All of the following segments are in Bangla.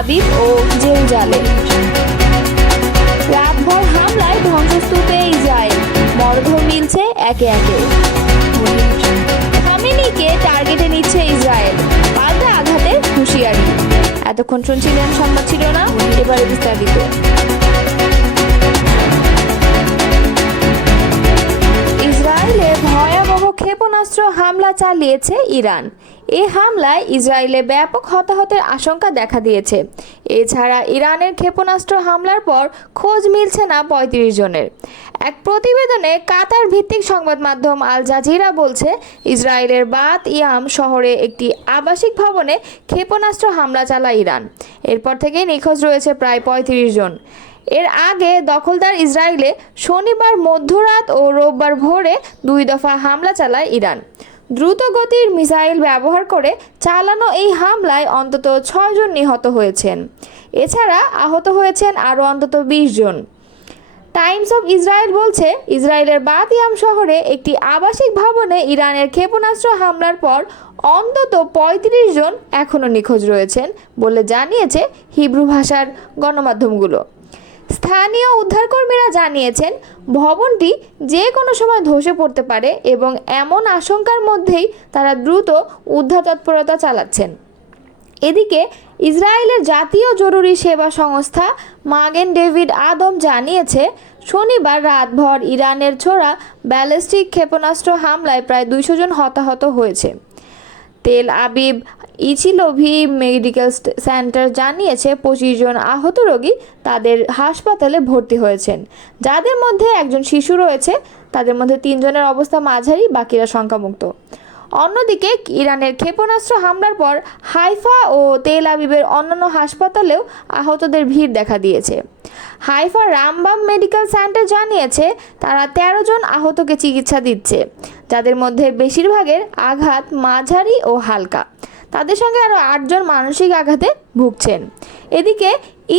আবিব ও জেরুজালেম। রাতভর হামলায় ধ্বংসস্তূপে ইসরায়েল, মরদেহ মিলছে একে একে। খামেনিকে টার্গেটে নিচ্ছে ইসরায়েল, পাল্টা আঘাতের হুঁশিয়ারি। এতক্ষণ শুনছিলেন সংবাদ শিরোনাম, এবারে বিস্তারিত। ইসরায়েলে ভয়াবহ ক্ষেপণাস্ত্র হামলা চালিয়েছে ইরান। এই হামলায় ইসরায়েলে ব্যাপক হতাহতের আশঙ্কা দেখা দিয়েছে। এছাড়া ইরানের ক্ষেপণাস্ত্র হামলার পর খোঁজ মিলছে না ৩৫ জনের। এক প্রতিবেদনে কাতার ভিত্তিক সংবাদ মাধ্যম আল জাজিরা বলছে, ইসরায়েলের বাত ইয়াম শহরে একটি আবাসিক ভবনে ক্ষেপণাস্ত্র হামলা চালায় ইরান। এরপর থেকেই নিখোঁজ রয়েছে প্রায় ৩৫ জন। এর আগে দখলদার ইসরায়েলে শনিবার মধ্যরাত ও রোববার ভোরে ২ দফা হামলা চালায় ইরান। দ্রুত গতির মিসাইল ব্যবহার করে চালানো এই হামলায় অন্তত ৬ জন নিহত হয়েছেন। এছাড়া আহত হয়েছেন আরও অন্তত ২০ জন। টাইমস অফ ইসরায়েল বলছে, ইসরায়েলের বাত ইয়াম শহরে একটি আবাসিক ভবনে ইরানের ক্ষেপণাস্ত্র হামলার পর অন্তত ৩৫ জন এখনও নিখোঁজ রয়েছেন বলে জানিয়েছে হিব্রু ভাষার গণমাধ্যমগুলো। স্থানীয় উদ্ধারকর্মীরা জানিয়েছেন, ভবনটি যে কোনো সময় ধসে পড়তে পারে এবং এমন আশঙ্কার মধ্যেই তারা দ্রুত উদ্ধার তৎপরতা চালাচ্ছেন। এদিকে ইসরায়েলের জাতীয় জরুরি সেবা সংস্থা মাগেন ডেভিড আদম জানিয়েছে, শনিবার রাতভর ইরানের ছোড়া ব্যালিস্টিক ক্ষেপণাস্ত্র হামলায় প্রায় ২০০ জন হতাহত হয়েছে। তেল আবিব ইচিলোভি মেডিকেল সেন্টার জানিয়েছে ২৫ জন আহত রোগী তাদের হাসপাতালে ভর্তি হয়েছেন, যাদের মধ্যে একজন শিশু রয়েছে। তাদের মধ্যে ৩ জনের অবস্থা মাঝারি, বাকিরা শঙ্কামুক্ত। অন্যদিকে ইরানের ক্ষেপণাস্ত্র হামলার পর হাইফা ও তেল আবিবের অন্যান্য হাসপাতালেও আহতদের ভিড় দেখা দিয়েছে। হাইফা রামবাম মেডিকেল সেন্টার জানিয়েছে, তারা ১৩ জন আহতকে চিকিৎসা দিচ্ছে, যাদের মধ্যে বেশিরভাগের আঘাত মাঝারি ও হালকা। তাদের সঙ্গে আরও ৮ জন মানসিক আঘাতে ভুগছেন। এদিকে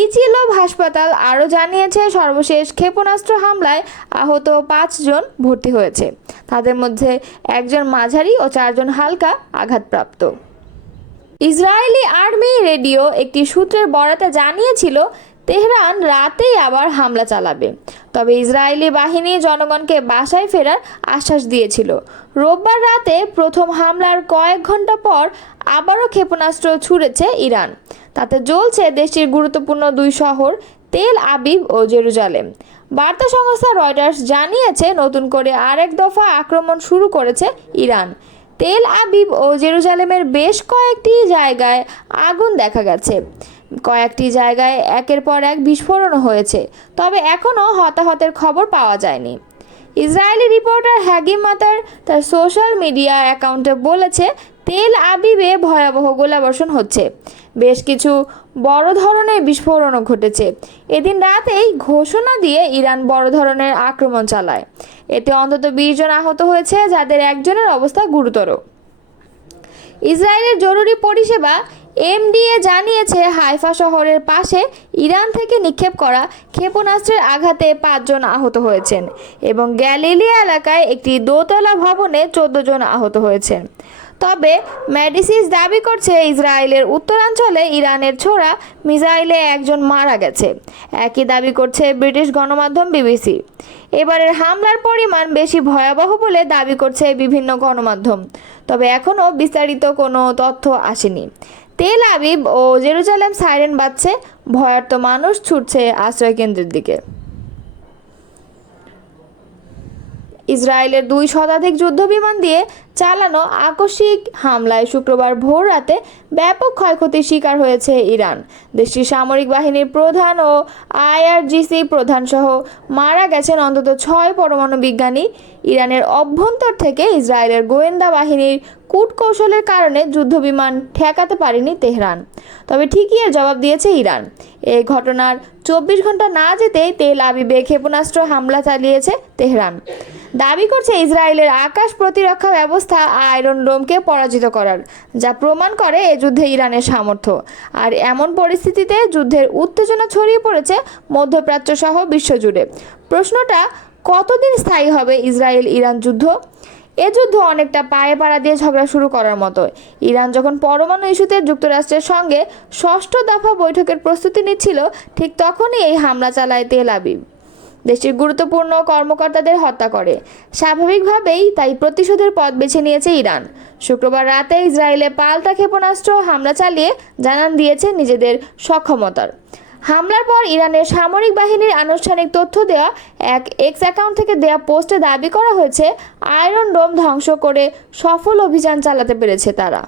ইচিলোভ হাসপাতাল আরও জানিয়েছে, সর্বশেষ ক্ষেপণাস্ত্র হামলায় আহত ৫ জন ভর্তি হয়েছে। তাদের মধ্যে ১ জন মাঝারি ও ৪ জন হালকা আঘাতপ্রাপ্ত। ইসরায়েলি আর্মি রেডিও একটি সূত্রের বরাতে জানিয়েছিল, তেহরান রাতেই আবার হামলা চালাবে। তবে ইসরায়েলি বাহিনী জনগণকে বাসায় ফেরার আশ্বাস দিয়েছিল। রোববার রাতে প্রথম হামলার কয়েক ঘন্টা পর আবারও ক্ষেপণাস্ত্র ছুড়েছে ইরান। তাতে জ্বলছে দেশটির গুরুত্বপূর্ণ ২ শহর তেল আবিব ও জেরুজালেম। বার্তা সংস্থা রয়টার্স জানিয়েছে, নতুন করে আরেক দফা আক্রমণ শুরু করেছে ইরান। তেল আবিব ও জেরুজালেমের বেশ কয়েকটি জায়গায় আগুন দেখা গেছে। কয়েকটি জায়গায় একের পর এক বিস্ফোরণ হয়েছে, তবে এখনও হতাহতের খবর পাওয়া যায়নি। ইসরায়েলি রিপোর্টার হাগিম মাতার তার সোশ্যাল মিডিয়া অ্যাকাউন্টে বলেছে, তেল আবিবে ভয়াবহ গোলাবর্ষণ হচ্ছে। বেশ কিছু বড় ধরনের বিস্ফোরণও ঘটেছে। এদিন রাতেই ঘোষণা দিয়ে ইরান বড় ধরনের আক্রমণ চালায়। এতে অন্তত ২০ জন আহত হয়েছে, যাদের একজনের অবস্থা গুরুতর। ইসরায়েলের জরুরি পরিষেবা এমডিএ জানিয়েছে, হাইফা শহরের পাশে ইরান থেকে নিক্ষেপ করা ক্ষেপণাস্ত্রের আঘাতে ৫ জন আহত হয়েছেন এবং গ্যালিলিয়া এলাকায় একটি দোতলা ভবনে ১৪ জন আহত হয়েছেন। তবে মেডিসিস দাবি করছে, ইসরায়েলের উত্তরাঞ্চলে ইরানের ছোড়া মিসাইলে ১ জন মারা গেছে। একই দাবি করছে ব্রিটিশ গণমাধ্যম বিবিসি। এবারের হামলার পরিমাণ বেশি ভয়াবহ বলে দাবি করছে বিভিন্ন গণমাধ্যম, তবে এখনও বিস্তারিত কোনো তথ্য আসেনি। তেল আবিব ও জেরুজালেম সাইরেন বাজছে, ভয়ার্ত মানুষ ছুটছে আশ্রয়কেন্দ্রের দিকে। ইসরায়েলের ২ শতাধিক যুদ্ধবিমান দিয়ে চালানো আকস্মিক হামলায় শুক্রবার ভোর রাতে ব্যাপক ক্ষয়ক্ষতির শিকার হয়েছে ইরান। দেশটির সামরিক বাহিনীর প্রধান ও আইআরজিসি প্রধানসহ মারা গেছেন অন্তত ৬ পরমাণু বিজ্ঞানী। ইরানের অভ্যন্তর থেকে ইসরায়েলের গোয়েন্দা বাহিনীর কূটকৌশলের কারণে যুদ্ধবিমান ঠেকাতে পারেনি তেহরান, তবে ঠিকই এর জবাব দিয়েছে ইরান। এই ঘটনার ২৪ ঘন্টা না যেতেই তেল আবিবে ক্ষেপণাস্ত্র হামলা চালিয়েছে তেহরান। দাবি করছে ইসরায়েলের আকাশ প্রতিরক্ষা ব্যবস্থা আয়রন ডোমকে পরাজিত করার, যা প্রমাণ করে এ যুদ্ধে ইরানের সামর্থ্য। আর এমন পরিস্থিতিতে যুদ্ধের উত্তেজনা ছড়িয়ে পড়েছে মধ্যপ্রাচ্য সহ বিশ্বজুড়ে। প্রশ্নটা, কতদিন স্থায়ী হবে ইসরায়েল ইরান যুদ্ধ? এ যুদ্ধ অনেকটা পায়ে পাড়া দিয়ে ঝগড়া শুরু করার মতো। ইরান যখন পরমাণু ইস্যুতে যুক্তরাষ্ট্রের সঙ্গে ষষ্ঠ দফা বৈঠকের প্রস্তুতি নিচ্ছিল, ঠিক তখনই এই হামলা চালায় তেল আবিব। দেশটির গুরুত্বপূর্ণ কর্মকর্তাদের হত্যা করে। স্বাভাবিকভাবেই তাই প্রতিশোধের পথ বেছে নিয়েছে ইরান। শুক্রবার রাতে ইসরায়েলে পাল্টা ক্ষেপণাস্ত্র হামলা চালিয়ে জানান দিয়েছে নিজেদের সক্ষমতার। হামলার পর ইরানের সামরিক বাহিনীর আনুষ্ঠানিক তথ্য দেওয়া এক এক্স অ্যাকাউন্ট থেকে দেওয়া পোস্টে দাবি করা হয়েছে, আয়রন ডোম ধ্বংস করে সফল অভিযান চালাতে পেরেছে তারা।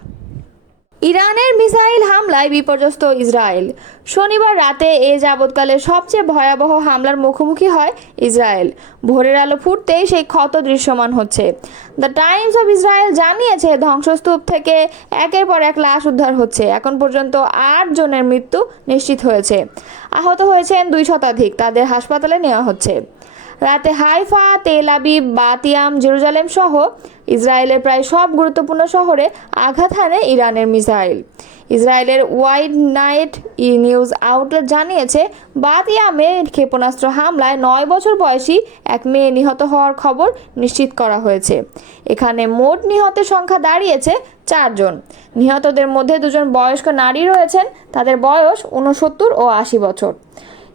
ইরানের মিসাইল হামলায় বিপর্যস্ত ইসরায়েল। শনিবার রাতে এ যাবৎকালের সবচেয়ে ভয়াবহ হামলার মুখোমুখি হয় ইসরায়েল। ভোরের আলো ফুটতেই সেই ক্ষত দৃশ্যমান হচ্ছে। দ্য টাইমস অফ ইসরায়েল জানিয়েছে, ধ্বংসস্তূপ থেকে একের পর এক লাশ উদ্ধার হচ্ছে। এখন পর্যন্ত 8 জনের মৃত্যু নিশ্চিত হয়েছে। আহত হয়েছেন 2 শতাধিক। তাদের হাসপাতালে নেওয়া হচ্ছে। রাতে হাইফা, তেল আবিব, বাতিয়াম, জেরুজালেম সহ ইসরায়েলের প্রায় সব গুরুত্বপূর্ণ শহরে আঘাত হানে ইরানের মিসাইল। ইসরায়েলের ওয়াইড নাইট নিউজ আউটলেট জানিয়েছে, বাতিয়ামে ক্ষেপণাস্ত্র হামলায় 9 বছর বয়সী এক মেয়ে নিহত হওয়ার খবর নিশ্চিত করা হয়েছে। এখানে মোট নিহতের সংখ্যা দাঁড়িয়েছে 4 জন। নিহতদের মধ্যে 2 জন বয়স্ক নারী রয়েছেন। তাদের বয়স 69 ও 80 বছর।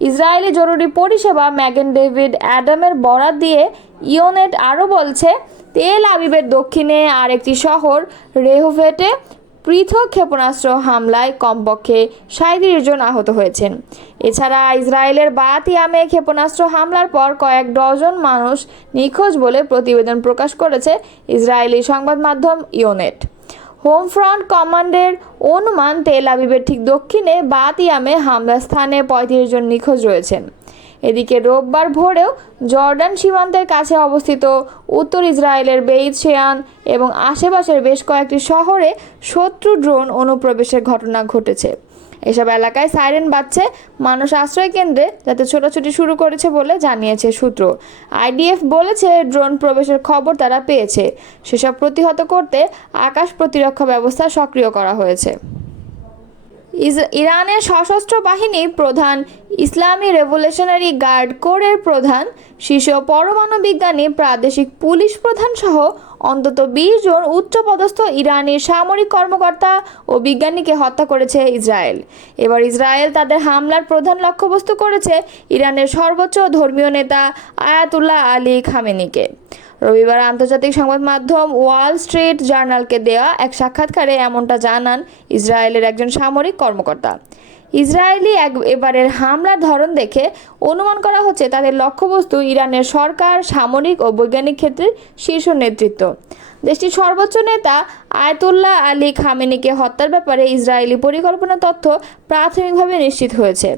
ইসরায়েলি জরুরি পরিষেবা ম্যাগেন ডেভিড অ্যাডামের বরাত দিয়ে ইওনেট আরও বলছে, তেল আবিবের দক্ষিণে আরেকটি শহর রেহোভেটে পৃথক ক্ষেপণাস্ত্র হামলায় কমপক্ষে 37 জন আহত হয়েছেন। এছাড়া ইসরায়েলের বাতিয়ামে ক্ষেপণাস্ত্র হামলার পর কয়েক ডজন মানুষ নিখোঁজ বলে প্রতিবেদন প্রকাশ করেছে ইসরায়েলি সংবাদ মাধ্যম ইওনেট। হোম ফ্রন্ট কমান্ডের অনুমান, তেল আবিবের ঠিক দক্ষিণে বাতিয়ামে হামলার স্থানে 35 জন নিখোঁজ রয়েছেন। এদিকে রোববার ভোরেও জর্ডান সীমান্তের কাছে অবস্থিত উত্তর ইসরায়েলের বেইত শেয়ান এবং আশেপাশের বেশ কয়েকটি শহরে শত্রু ড্রোন অনুপ্রবেশের ঘটনা ঘটেছে। এসব এলাকায় সাইরেন বাজছে। মানুষ আশ্রয় কেন্দ্রে যাতে ছোটাছুটি শুরু করেছে বলে জানিয়েছে সূত্র। আইডিএফ বলেছে, ড্রোন প্রবেশের খবর তারা পেয়েছে। সেসব প্রতিহত করতে আকাশ প্রতিরক্ষা ব্যবস্থা সক্রিয় করা হয়েছে। ইরানের সশস্ত্র বাহিনী প্রধান, ইসলামী রেভলিউশনারি গার্ড কোরের প্রধান, শীর্ষ পরমাণু বিজ্ঞানী, প্রাদেশিক পুলিশ প্রধান সহ অন্তত 20 জন উচ্চপদস্থ ইরানি সামরিক কর্মকর্তা ও বিজ্ঞানীকে হত্যা করেছে ইসরায়েল। এবার ইসরায়েল তাদের হামলার প্রধান লক্ষ্যবস্তু করেছে ইরানের সর্বোচ্চ ধর্মীয় নেতা আয়াতুল্লাহ আলী খামেনিকে। রবিবার আন্তর্জাতিক সংবাদ মাধ্যম ওয়াল স্ট্রিট জার্নালকে দেওয়া এক সাক্ষাৎকারে এমনটা জানান ইসরায়েলের একজন সামরিক কর্মকর্তা। ইসরায়েলি এবারের হামলার ধরন দেখে অনুমান করা হচ্ছে তাদের লক্ষ্যবস্তু ইরানের সরকার, সামরিক ও বৈজ্ঞানিক ক্ষেত্রের শীর্ষ নেতৃত্ব। দেশটির সর্বোচ্চ নেতা আয়াতুল্লাহ আলী খামেনিকে হত্যার ব্যাপারে ইসরায়েলি পরিকল্পনা তথ্য প্রাথমিকভাবে নিশ্চিত হয়েছে।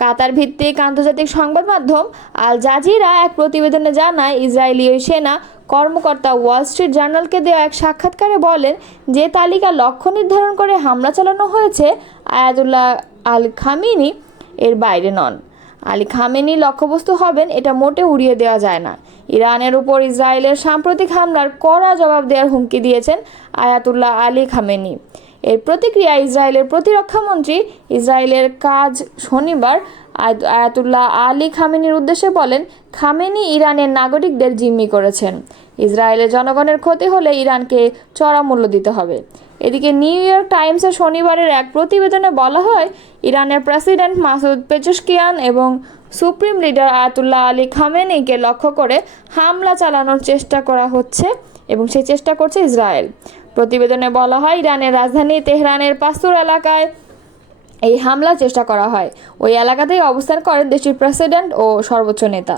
কাতার ভিত্তিক আন্তর্জাতিক সংবাদ মাধ্যম আল জাজিরা এক প্রতিবেদনে জানায়, ইসরায়েলি ওই সেনা কর্মকর্তা ওয়াল স্ট্রিট জার্নালকে দেওয়া এক সাক্ষাৎকারে বলেন, যে তালিকা লক্ষ্য নির্ধারণ করে হামলা চালানো হয়েছে, আয়াতুল্লাহ আল খামেনি এর বাইরে নন। আলী খামেনি লক্ষ্যবস্তু হবেন এটা মোটে উড়িয়ে দেওয়া যায় না। ইরানের উপর ইসরায়েলের সাম্প্রতিক হামলার কড়া জবাব দেওয়ার হুমকি দিয়েছেন আয়াতুল্লাহ আলী খামেনি। এর প্রতিক্রিয়া ইসরায়েলের প্রতিরক্ষামন্ত্রী ইসরায়েলের কাজ শনিবার আয়াতুল্লাহ আলী খামেনির উদ্দেশ্যে বলেন, খামেনি ইরানের নাগরিকদের জিম্মি করেছেন। ইসরায়েলের জনগণের ক্ষতি হলে ইরানকে চড়া মূল্য দিতে হবে। এদিকে নিউ ইয়র্ক টাইমসের শনিবারের এক প্রতিবেদনে বলা হয়, ইরানের প্রেসিডেন্ট মাসুদ পেজেশকিয়ান এবং সুপ্রিম লিডার আয়াতুল্লাহ আলী খামেনিকে লক্ষ্য করে হামলা চালানোর চেষ্টা করা হচ্ছে এবং সেই চেষ্টা করছে ইসরায়েল। প্রতিবেদনে বলা হয়, ইরানের রাজধানী তেহরানের পাস্তুর এলাকায় এই হামলার চেষ্টা করা হয়। ওই এলাকাতেই অবস্থান করেন দেশটির প্রেসিডেন্ট ও সর্বোচ্চ নেতা।